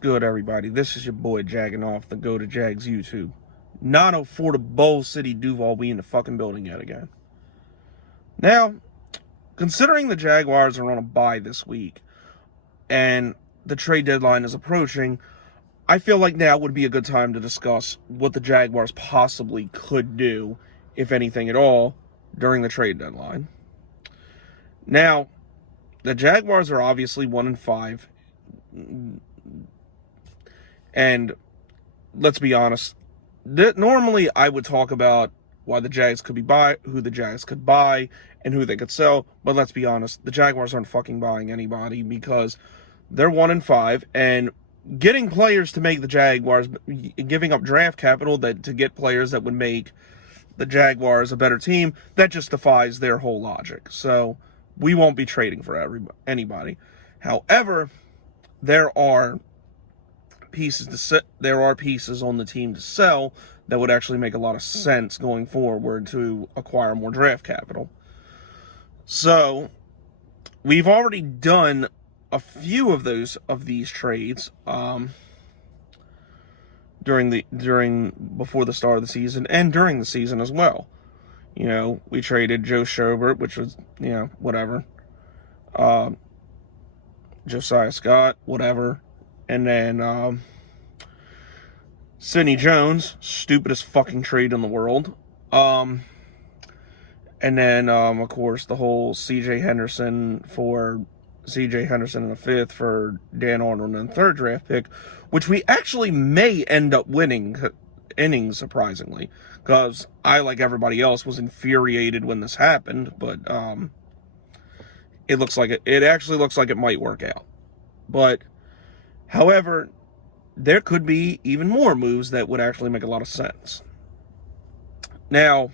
good, everybody? This is your boy Jagging Off the Go to Jags YouTube. 904 to Bowl City, Duval. We in the fucking building yet again. Now, considering the Jaguars are on a bye this week and the trade deadline is approaching, I feel like now would be a good time to discuss what the Jaguars possibly could do, if anything at all, during the trade deadline. Now, the Jaguars are obviously 1-5. And let's be honest, normally I would talk about why the Jags could be who the Jags could buy and who they could sell. But let's be honest, the Jaguars aren't fucking buying anybody because they're 1-5, and getting players to make the Jaguars, giving up draft capital to get players that would make the Jaguars a better team, that just defies their whole logic. So we won't be trading for anybody. However, there are pieces on the team to sell that would actually make a lot of sense going forward to acquire more draft capital. So we've already done a few of these trades before the start of the season and during the season as well. You know, we traded Joe Schobert, which was, whatever. Josiah Scott, whatever. And then Sidney Jones, stupidest fucking trade in the world. And then, of course, the whole C.J. Henderson in the fifth for Dan Arnold in the third draft pick, which we actually may end up winning, surprisingly, because I, like everybody else, was infuriated when this happened, but it actually looks like it might work out. But, however, there could be even more moves that would actually make a lot of sense. Now,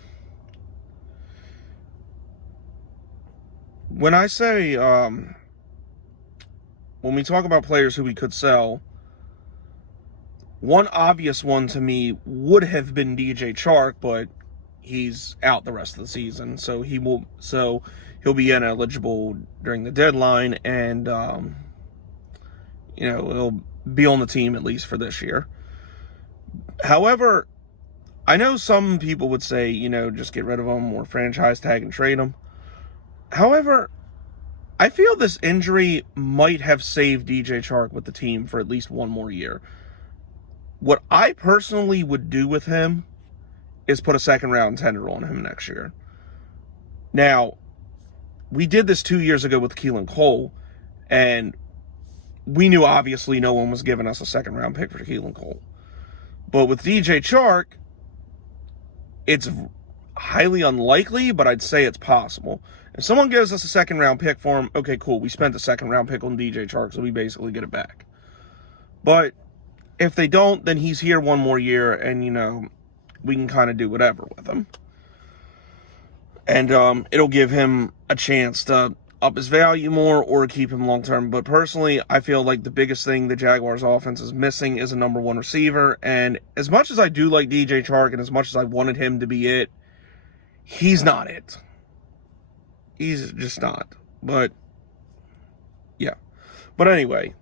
when I say, when we talk about players who we could sell, one obvious one to me would have been DJ Chark, but he's out the rest of the season, so he'll be ineligible during the deadline, and he'll be on the team at least for this year. However, I know some people would say, just get rid of him or franchise tag and trade him. However, I feel this injury might have saved DJ Chark with the team for at least one more year. What I personally would do with him is put a second-round tender on him next year. Now, we did this 2 years ago with Keelan Cole, and we knew obviously no one was giving us a second-round pick for Keelan Cole. But with DJ Chark, it's highly unlikely, but I'd say it's possible. If someone gives us a second-round pick for him, okay, cool, we spent the second-round pick on DJ Chark, so we basically get it back. But if they don't, then he's here one more year, and, we can kind of do whatever with him. And it'll give him a chance to up his value more or keep him long-term. But personally, I feel like the biggest thing the Jaguars offense is missing is a number one receiver. And as much as I do like DJ Chark and as much as I wanted him to be it, he's not it. He's just not. But, yeah. But anyway,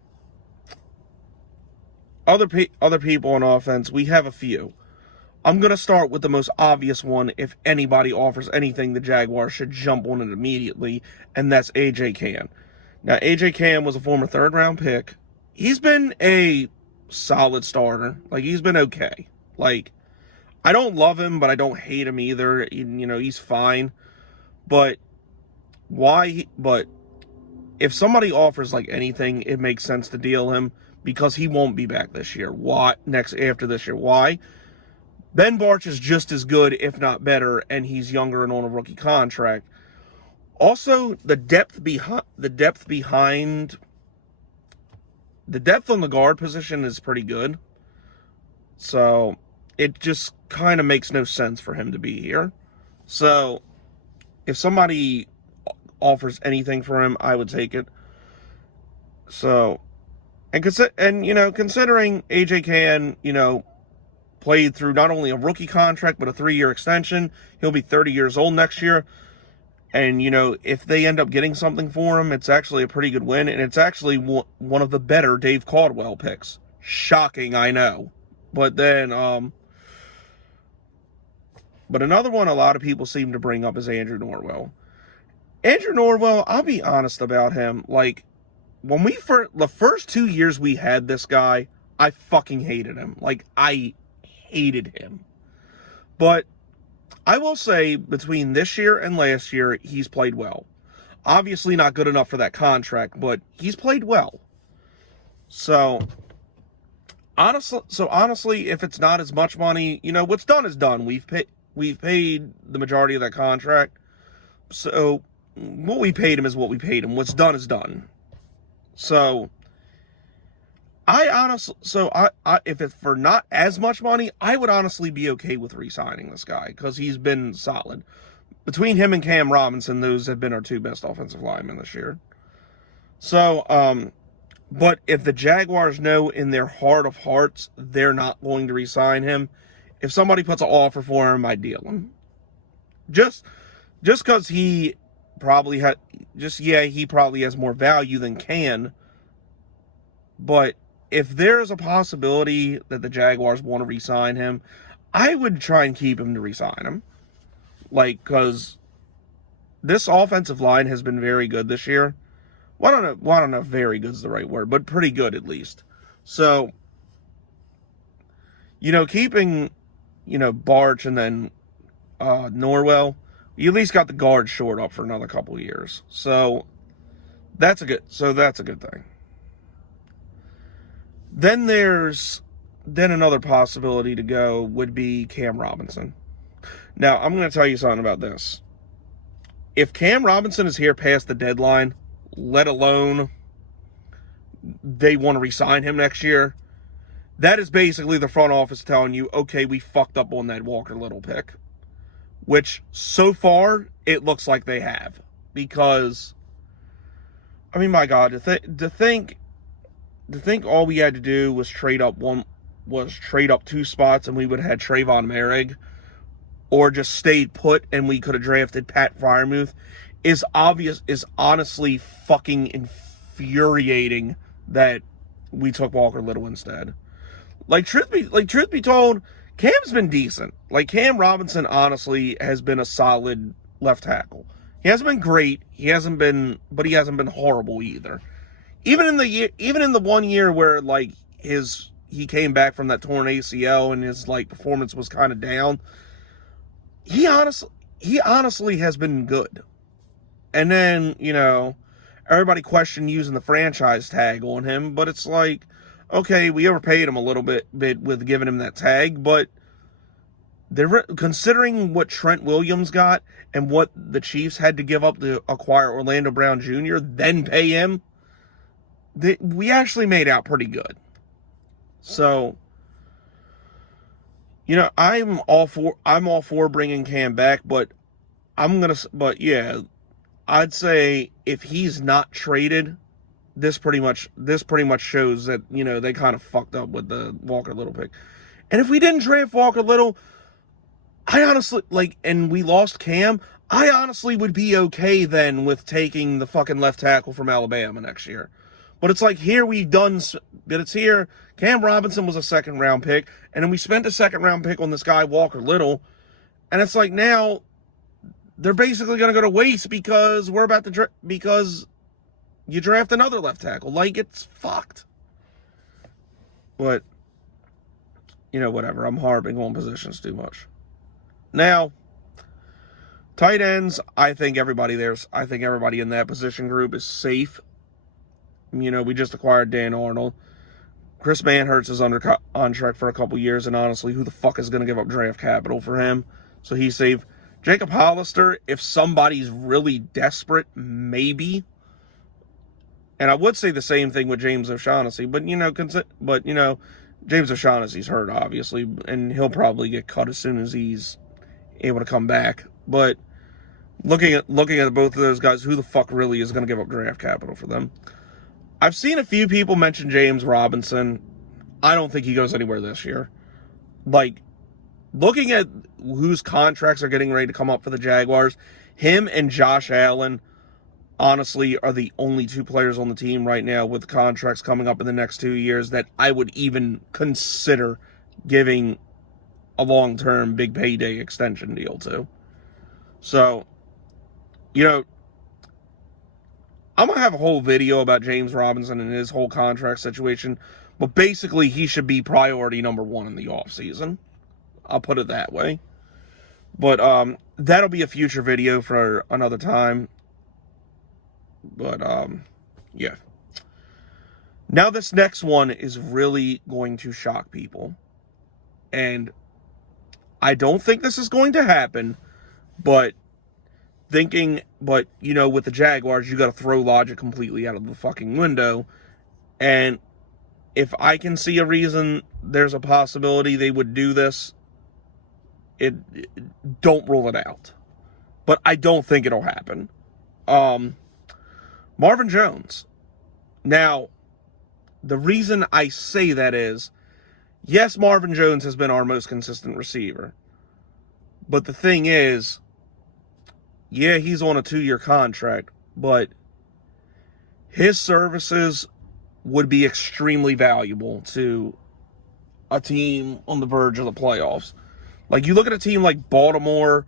other people on offense, we have a few. I'm going to start with the most obvious one. If anybody offers anything, the Jaguars should jump on it immediately, and that's A.J. Cann. Now, A.J. Cann was a former third-round pick. He's been a solid starter. He's been okay. I don't love him, but I don't hate him either. He's fine. But if somebody offers, anything, it makes sense to deal him because he won't be back this year. After this year? Why? Ben Barch is just as good, if not better, and he's younger and on a rookie contract. Also, the depth on the guard position is pretty good. So it just kind of makes no sense for him to be here. So if somebody offers anything for him, I would take it. So, considering AJ Cann, played through not only a rookie contract, but a 3-year extension. He'll be 30 years old next year. And, if they end up getting something for him, it's actually a pretty good win. And it's actually one of the better Dave Caldwell picks. Shocking, I know. But then, but another one a lot of people seem to bring up is Andrew Norwell. Andrew Norwell, I'll be honest about him. Like, when the first 2 years we had this guy, I fucking hated him. Like, I hated him. But I will say, between this year and last year, he's played well. Obviously not good enough for that contract, but he's played well. So honestly, if it's not as much money, what's done is done. We've paid the majority of that contract. So what we paid him is what we paid him. What's done is done. So if it's for not as much money, I would honestly be okay with re-signing this guy because he's been solid. Between him and Cam Robinson, those have been our two best offensive linemen this year. So, but if the Jaguars know in their heart of hearts they're not going to re-sign him, if somebody puts an offer for him, I'd deal him. Just because he probably he probably has more value than Can. But if there's a possibility that the Jaguars want to re-sign him, I would try and keep him to re-sign him. Like, because this offensive line has been very good this year. Well, I don't know if very good is the right word, but pretty good at least. So, keeping, Barch and then Norwell, you at least got the guard shored up for another couple of years. So, that's a good thing. Then another possibility to go would be Cam Robinson. Now, I'm going to tell you something about this. If Cam Robinson is here past the deadline, let alone they want to re-sign him next year, that is basically the front office telling you, okay, we fucked up on that Walker Little pick. Which, so far, it looks like they have. Because, I mean, my God, to think all we had to do was trade up 2 spots and we would have had Trayvon Merrick, or just stayed put and we could have drafted Pat Freiermuth, is honestly fucking infuriating that we took Walker Little instead. Like, truth be told, Cam's been decent. Like, Cam Robinson honestly has been a solid left tackle. He hasn't been great, but he hasn't been horrible either. Even in the 1 year where like he came back from that torn ACL and his like performance was kind of down, he honestly has been good. And then, everybody questioned using the franchise tag on him, but it's like, okay, we overpaid him a little bit with giving him that tag, but considering what Trent Williams got and what the Chiefs had to give up to acquire Orlando Brown Jr., then pay him, we actually made out pretty good. So, I'm all for bringing Cam back, but yeah, I'd say if he's not traded, this pretty much shows that, they kind of fucked up with the Walker Little pick. And if we didn't draft Walker Little, I honestly, and we lost Cam, I honestly would be okay then with taking the fucking left tackle from Alabama next year. But it's like, here we've done, but it's here. Cam Robinson was a 2nd round pick, and then we spent a 2nd round pick on this guy, Walker Little, and it's like now they're basically going to go to waste because because you draft another left tackle. Like, it's fucked. But, whatever. I'm harping on positions too much. Now, tight ends, I think everybody in that position group is safe. We just acquired Dan Arnold. Chris Manhertz is under contract for a couple years, and honestly, who the fuck is going to give up draft capital for him? So he's safe. Jacob Hollister, if somebody's really desperate, maybe. And I would say the same thing with James O'Shaughnessy, but James O'Shaughnessy's hurt, obviously, and he'll probably get cut as soon as he's able to come back. But looking at both of those guys, who the fuck really is going to give up draft capital for them? I've seen a few people mention James Robinson. I don't think he goes anywhere this year. Like, looking at whose contracts are getting ready to come up for the Jaguars, him and Josh Allen honestly are the only two players on the team right now with contracts coming up in the next 2 years that I would even consider giving a long-term big payday extension deal to. So, I'm going to have a whole video about James Robinson and his whole contract situation, but basically he should be priority number one in the offseason. I'll put it that way. But that'll be a future video for another time. But yeah. Now this next one is really going to shock people. And I don't think this is going to happen, but with the Jaguars, you got to throw logic completely out of the fucking window. And if I can see a reason there's a possibility they would do this, don't rule it out. But I don't think it'll happen. Marvin Jones. Now, the reason I say that is, yes, Marvin Jones has been our most consistent receiver. But the thing is, yeah, he's on a 2-year contract, but his services would be extremely valuable to a team on the verge of the playoffs. Like, you look at a team like Baltimore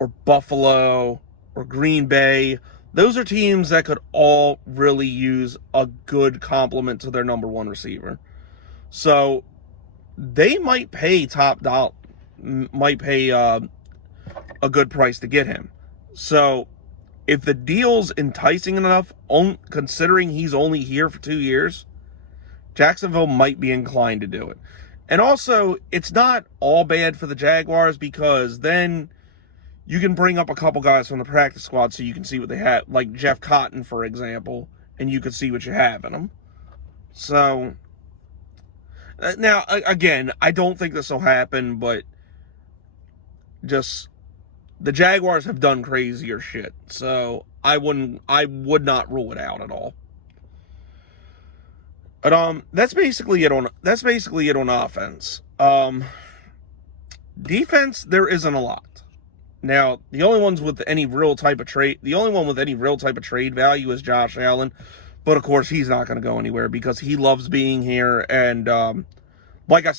or Buffalo or Green Bay, those are teams that could all really use a good complement to their number one receiver. So they might pay a good price to get him. So if the deal's enticing enough, considering he's only here for 2 years, Jacksonville might be inclined to do it. And also, it's not all bad for the Jaguars, because then you can bring up a couple guys from the practice squad so you can see what they have, like Jeff Cotton, for example, and you can see what you have in them. So, now, again, I don't think this will happen, but just, the Jaguars have done crazier shit, so I would not rule it out at all. But that's basically it on offense. Defense, there isn't a lot. Now, the only one with any real type of trade value is Josh Allen, but of course he's not going to go anywhere because he loves being here, and like I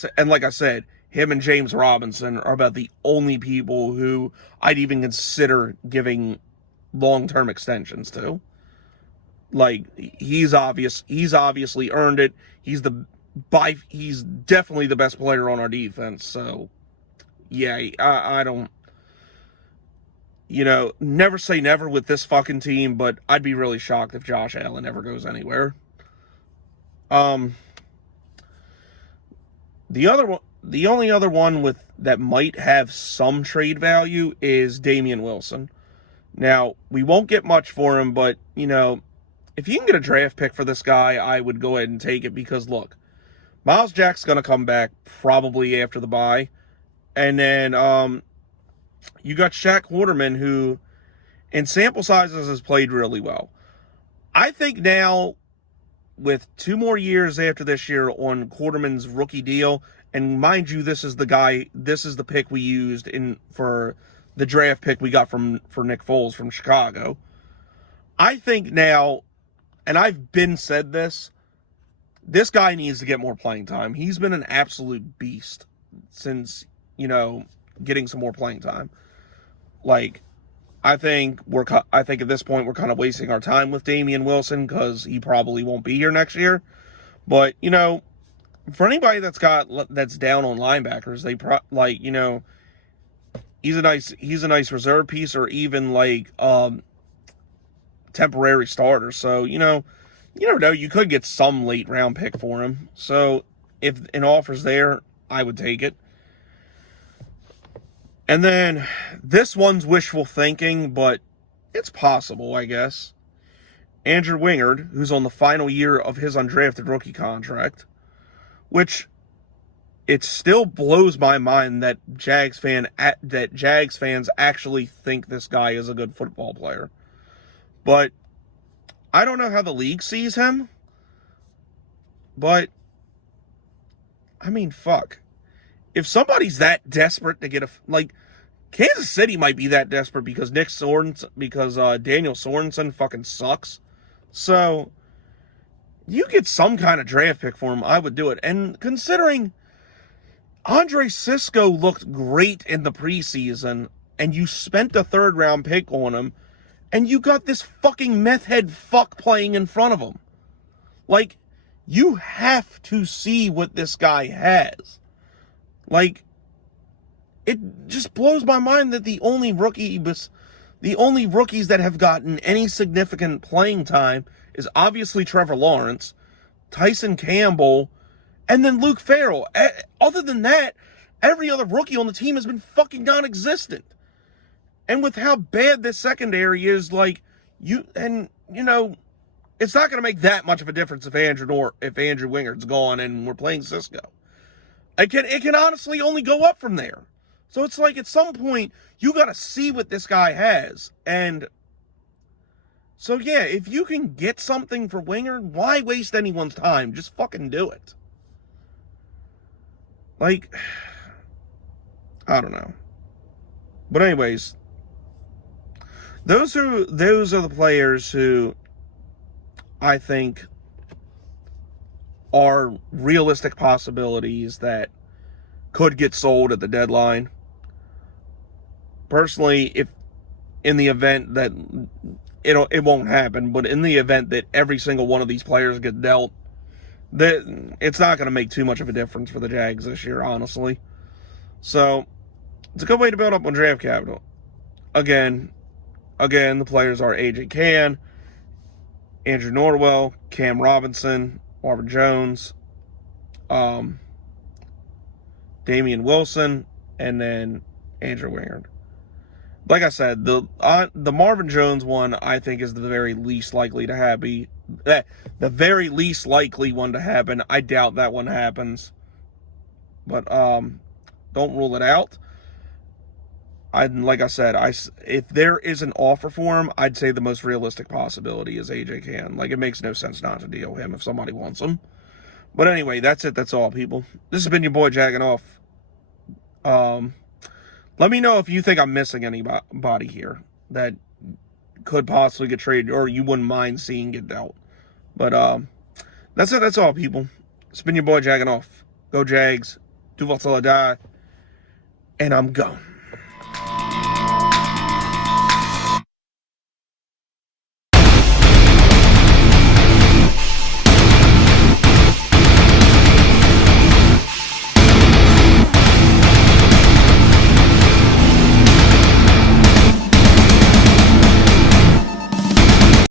said, him and James Robinson are about the only people who I'd even consider giving long-term extensions to. Like, he's obviously earned it. He's definitely the best player on our defense. So, yeah, I don't, never say never with this fucking team, but I'd be really shocked if Josh Allen ever goes anywhere. The only other one that might have some trade value is Damian Wilson. Now, we won't get much for him, but, if you can get a draft pick for this guy, I would go ahead and take it, because, look, Miles Jack's going to come back probably after the bye. And then you got Shaq Quarterman, who, in sample sizes, has played really well. I think now, with 2 more years after this year on Quarterman's rookie deal, and mind you, this is the pick we used for the draft pick we got for Nick Foles from Chicago. I think now, and I've said this guy needs to get more playing time. He's been an absolute beast since, getting some more playing time. Like, I think at this point we're kind of wasting our time with Damian Wilson because he probably won't be here next year. But, for anybody that's down on linebackers, he's a nice reserve piece, or even temporary starter. So, you never know, you could get some late round pick for him. So if an offer's there, I would take it. And then this one's wishful thinking, but it's possible, I guess. Andrew Wingard, who's on the final year of his undrafted rookie contract, which it still blows my mind that Jags fans actually think this guy is a good football player. But I don't know how the league sees him. But, I mean, fuck. If somebody's that desperate to get Kansas City might be that desperate because Daniel Sorensen fucking sucks. So, you get some kind of draft pick for him, I would do it. And considering Andre Cisco looked great in the preseason, and you spent a third-round pick on him, and you got this fucking meth head fuck playing in front of him. Like, you have to see what this guy has. Like, it just blows my mind that the only rookies that have gotten any significant playing time is obviously Trevor Lawrence, Tyson Campbell, and then Luke Farrell. Other than that, every other rookie on the team has been fucking non-existent. And with how bad this secondary is, like, it's not going to make that much of a difference if Andrew Wingard's gone and we're playing Cisco. It can honestly only go up from there. So it's like, at some point, you got to see what this guy has. And so, yeah, if you can get something for Wingard, why waste anyone's time? Just fucking do it. Like, I don't know. But anyways, those are the players who I think are realistic possibilities that could get sold at the deadline. Personally, if in the event that it won't happen, but in the event that every single one of these players get dealt, it's not going to make too much of a difference for the Jags this year, honestly. So, it's a good way to build up on draft capital. Again, the players are AJ Cann, Andrew Norwell, Cam Robinson, Marvin Jones, Damian Wilson, and then Andrew Wingard. Like I said, the Marvin Jones one I think is the very least likely to happen. The very least likely one to happen. I doubt that one happens, but don't rule it out. Like I said, if there is an offer for him, I'd say the most realistic possibility is AJ Cann. Like, it makes no sense not to deal him if somebody wants him. But anyway, that's it. That's all, people. This has been your boy Jagging Off. Let me know if you think I'm missing anybody here that could possibly get traded or you wouldn't mind seeing get dealt. But that's it. That's all, people. It's been your boy Jagging Off. Go Jags. Do what till I die. And I'm gone.